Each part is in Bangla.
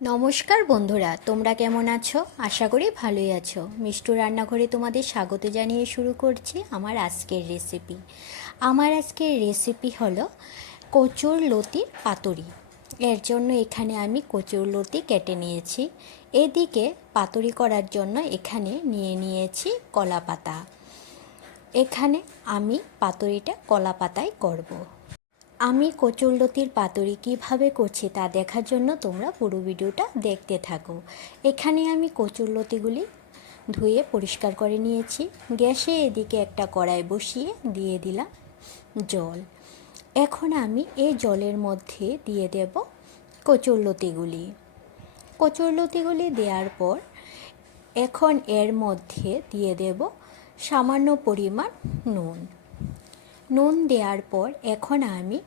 নমস্কার বন্ধুরা, তোমরা কেমন আছো? আশা করি ভালোই আছো। মিষ্টু রান্নাঘরে তোমাদের স্বাগত জানিয়ে শুরু করছি আমার আজকের রেসিপি। আমার আজকের রেসিপি হলো কচুর লতির পাতুরি। এর জন্য এখানে আমি কচুর লতি কেটে নিয়েছি। এদিকে পাতুরি করার জন্য এখানে নিয়ে নিয়েছি কলা পাতা। এখানে আমি পাতুরিটা কলা পাতায় করব। আমি কচুরলতির পাতুরি কীভাবে করছি তা দেখার জন্য তোমরা পুরো ভিডিওটা দেখতে থাকো। এখানে আমি কচুরলতিগুলি ধুয়ে পরিষ্কার করে নিয়েছি। গ্যাসে এদিকে একটা কড়াই বসিয়ে দিয়ে দিলাম জল। এখন আমি এই জলের মধ্যে দিয়ে দেব কচুরলতিগুলি দেওয়ার পর এখন এর মধ্যে দিয়ে দেব সামান্য পরিমাণ নুন দেওয়ার পর এখন আমি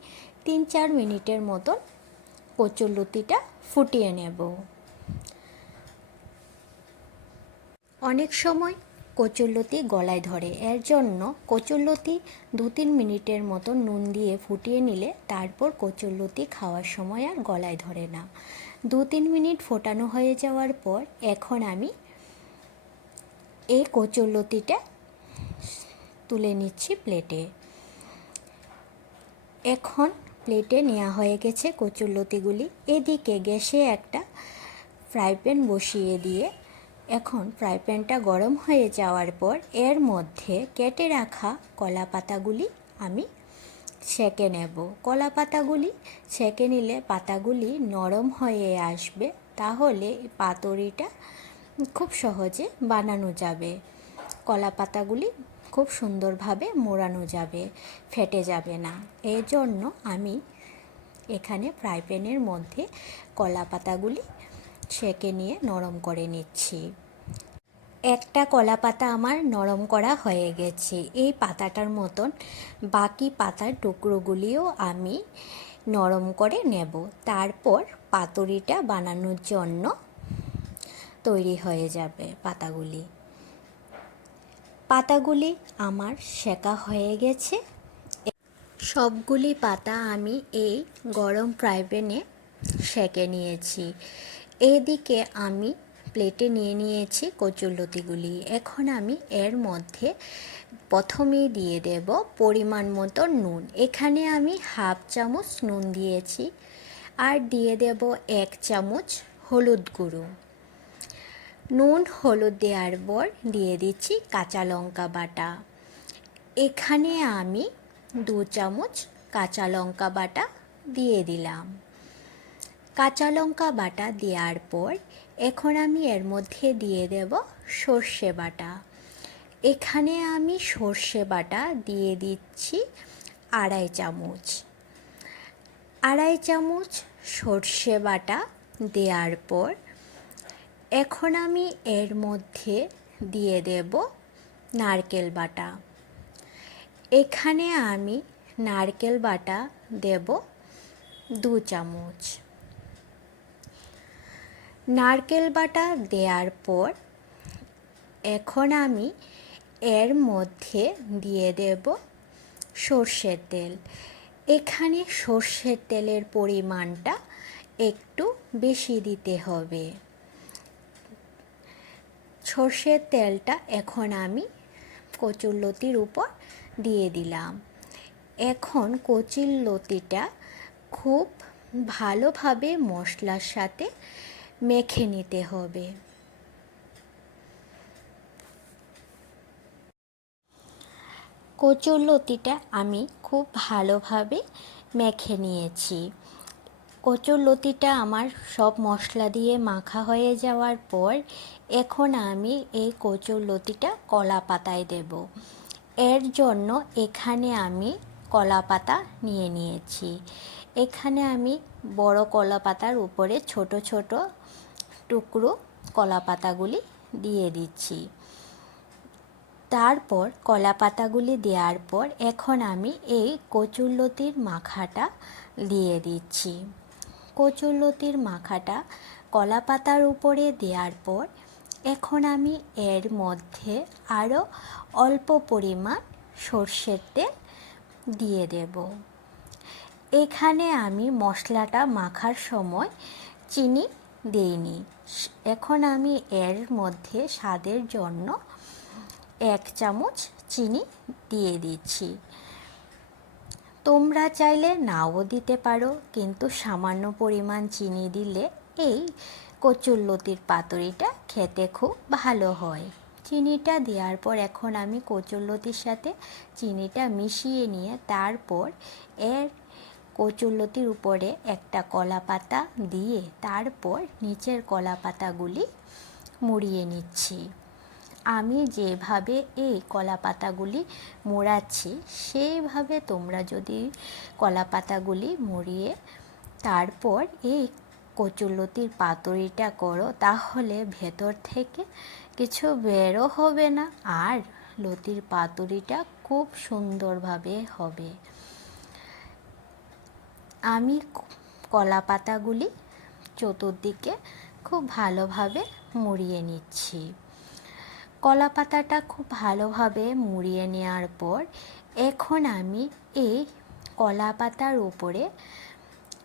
3-4 মিনিটের মতন কচুরলতিটা ফুটিয়ে নেব। অনেক সময় কচুরলতি গলায় ধরে, এর জন্য কচুরলতি 2-3 মিনিটের মতন নুন দিয়ে ফুটিয়ে নিলে তারপর কচুরলতি খাওয়ার সময় আর গলায় ধরে না। 2-3 মিনিট ফোটানো হয়ে যাওয়ার পর এখন আমি এই কচুরলতিটা তুলে নিচ্ছি প্লেটে। এখন প্লেটে নেওয়া হয়ে গেছে কচুরলতিগুলি। এদিকে গ্যাসে একটা ফ্রাই প্যান বসিয়ে দিয়ে এখন ফ্রাই প্যানটা গরম হয়ে যাওয়ার পর এর মধ্যে কেটে রাখা কলা পাতাগুলি আমি সেঁকে নেব। কলা পাতাগুলি সেঁকে নিলে পাতাগুলি নরম হয়ে আসবে, তাহলে পাতুরিটা খুব সহজে বানানো যাবে। কলা পাতাগুলি খুব সুন্দরভাবে মোড়ানো যাবে, ফেটে যাবে না। এই জন্য আমি এখানে ফ্রাই প্যানের মধ্যে কলা পাতাগুলি সেঁকে নিয়ে নরম করে নিচ্ছি। একটা কলা পাতা আমার নরম করা হয়ে গেছে। এই পাতাটার মতন বাকি পাতার টুকরোগুলিও আমি নরম করে নেব। তারপর পাতুরিটা বানানোর জন্য তৈরি হয়ে যাবে পাতাগুলি আমার সেঁকা হয়ে গেছে। সবগুলি পাতা আমি এই গরম ফ্রাই প্যানে সেঁকে নিয়েছি। এদিকে আমি প্লেটে নিয়ে নিয়েছি কচুরলতিগুলি। এখন আমি এর মধ্যে প্রথমেই দিয়ে দেব পরিমাণ মতো নুন। এখানে আমি 1/2 চামচ নুন দিয়েছি, আর দিয়ে দেব 1 চামচ হলুদ গুঁড়ো। নুন হলুদ দেওয়ার পর দিয়ে দিচ্ছি কাঁচা লঙ্কা বাটা। এখানে আমি 2 চামচ কাঁচা লঙ্কা বাটা দিয়ে দিলাম। কাঁচা লঙ্কা বাটা দেওয়ার পর এখন আমি এর মধ্যে দিয়ে দেব সর্ষে বাটা। এখানে আমি সর্ষে বাটা দিয়ে দিচ্ছি 2.5 চামচ। 2.5 চামচ সর্ষে বাটা দেওয়ার পর এখন আমি এর মধ্যে দিয়ে দেব নারকেল বাটা। এখানে আমি নারকেল বাটা দেব 2 চামচ। নারকেল বাটা দেওয়ার পর এখন আমি এর মধ্যে দিয়ে দেব সর্ষের তেল। এখানে সর্ষের তেলের পরিমাণটা একটু বেশি দিতে হবে। সর্ষের তেলটা এখন আমি কচুরলতির উপর দিয়ে দিলাম। এখন কচুরলতিটা খুব ভালোভাবে মশলার সাথে মেখে নিতে হবে। কচুরলতিটা আমি খুব ভালোভাবে মেখে নিয়েছি। কচুরলতিটা আমার সব মশলা দিয়ে মাখা হয়ে যাওয়ার পর এখন আমি এই কচুরলতিটা কলা পাতায় দেব। এর জন্য এখানে আমি কলা পাতা নিয়ে নিয়েছি। এখানে আমি বড় কলা পাতার উপরে ছোট ছোট টুকরো কলা পাতাগুলি দিয়ে দিচ্ছি। তারপর কলা পাতাগুলি দেওয়ার পর এখন আমি এই কচুরলতির মাখাটা দিয়ে দিচ্ছি। কচুরলতির মাখাটা কলা পাতার উপরে দেওয়ার পর এখন আমি এর মধ্যে আরও অল্প পরিমাণ সর্ষের তেল দিয়ে দেব। এখানে আমি মশলাটা মাখার সময় চিনি দিইনি। এখন আমি এর মধ্যে স্বাদের জন্য 1 চামচ চিনি দিয়ে দিচ্ছি। তোমরা চাইলে নাও দিতে পারো, কিন্তু সামান্য পরিমাণ চিনি দিলে এই কচুরলতির পাতুরিটা খেতে খুব ভালো হয়। চিনিটা দেওয়ার পর এখন আমি কচুরলতির সাথে চিনিটা মিশিয়ে নিয়ে তারপর এর কচুরলতির উপরে একটা কলা পাতা দিয়ে তারপর নিচের কলা পাতাগুলি মুড়িয়ে নিচ্ছি। আমি যেভাবে এই কলা পাতাগুলি মোড়াচ্ছি সেইভাবে তোমরা যদি কলা পাতাগুলি মুড়িয়ে তারপর এই কচুরলতির পাতুরিটা করো, তাহলে ভেতর থেকে কিছু বেরও হবে না আর লতির পাতুরিটা খুব সুন্দরভাবে হবে। আমি কলা পাতাগুলি চতুর্দিকে খুব ভালোভাবে মুড়িয়ে নিচ্ছি। কলা পাতাটা খুব ভালোভাবে মুড়িয়ে নেওয়ার পর এখন আমি এই কলা পাতার উপরে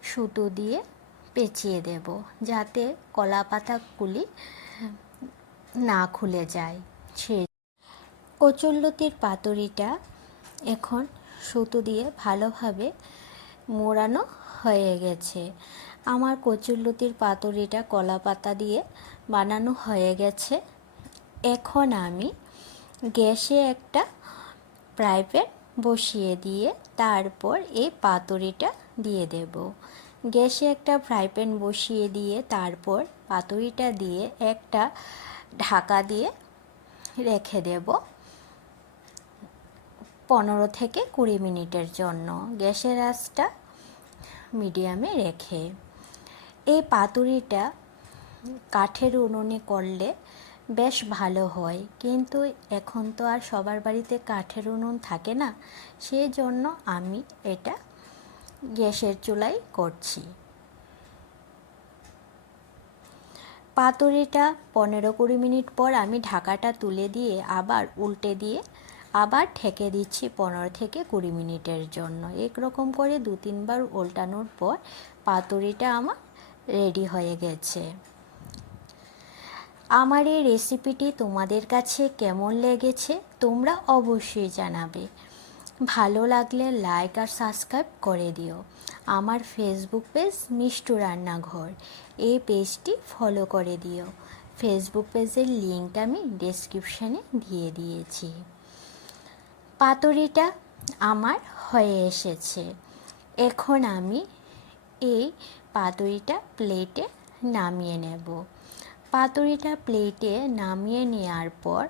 সুতো দিয়ে পেঁচিয়ে দেব, যাতে কলা পাতাগুলি না খুলে যায়। সে কচুরলতির পাতুরিটা এখন সুতো দিয়ে ভালোভাবে মোড়ানো হয়ে গেছে। আমার কচুরলতির পাতুরিটা কলা পাতা দিয়ে বানানো হয়ে গেছে। এখন আমি গ্যাসে একটা ফ্রাই প্যান বসিয়ে দিয়ে তারপর এই পাতুরিটা দিয়ে দেব। গ্যাসে একটা ফ্রাই প্যান বসিয়ে দিয়ে তারপর পাতুরিটা দিয়ে একটা ঢাকা দিয়ে রেখে দেব 15 থেকে 20 মিনিটের জন্য, গ্যাসের আঁচটা মিডিয়ামে রেখে। এই পাতুরিটা কাঠের উনুনে করলে বেশ ভালো হয়, কিন্তু এখন তো আর সবার বাড়িতে কাঠের উনুন থাকে না, সেই জন্য আমি এটা গ্যাসের চুলায় করছি। পাতুরিটা 15-20 মিনিট পর আমি ঢাকাটা তুলে দিয়ে আবার উল্টে দিয়ে আবার ঢেকে দিচ্ছি 15 থেকে 20 মিনিটের জন্য। একরকম করে 2-3 বার উল্টানোর পর পাতুরিটা আমার রেডি হয়ে গেছে। আমার এই রেসিপিটি তোমাদের কাছে কেমন লেগেছে তোমরা অবশ্যই জানাবে। ভালো লাগলে লাইক আর সাবস্ক্রাইব করে দিও। আমার ফেসবুক পেজ মিষ্টু রান্নাঘর, এই পেজটি ফলো করে দিও। ফেসবুক পেজের লিঙ্কটা আমি ডেসক্রিপশানে দিয়ে দিয়েছি। পাতুরিটা আমার হয়ে এসেছে। এখন আমি এই পাতুরিটা প্লেটে নামিয়ে নেব। পাতুরিটা প্লেটে নামিয়ে নেওয়ার পর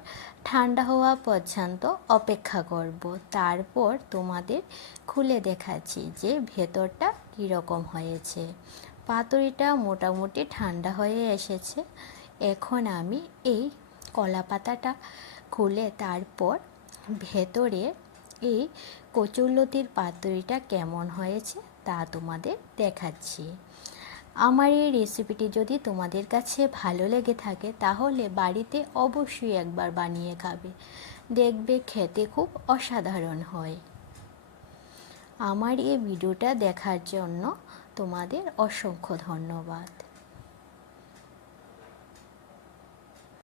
ঠান্ডা হওয়া পর্যন্ত অপেক্ষা করব। তারপর তোমাদের খুলে দেখাচ্ছি যে ভেতরটা কীরকম হয়েছে। পাতুরিটা মোটামুটি ঠান্ডা হয়ে এসেছে। এখন আমি এই কলা পাতাটা খুলে তারপর ভেতরে এই কচুরলতির পাতুরিটা কেমন হয়েছে তা তোমাদের দেখাচ্ছি। আমার এই রেসিপিটি যদি তোমাদের কাছে ভালো লেগে থাকে তাহলে বাড়িতে অবশ্যই একবার বানিয়ে খাবে, দেখবে খেতে খুব অসাধারণ হয়। আমার এই ভিডিওটা দেখার জন্য তোমাদের অসংখ্য ধন্যবাদ।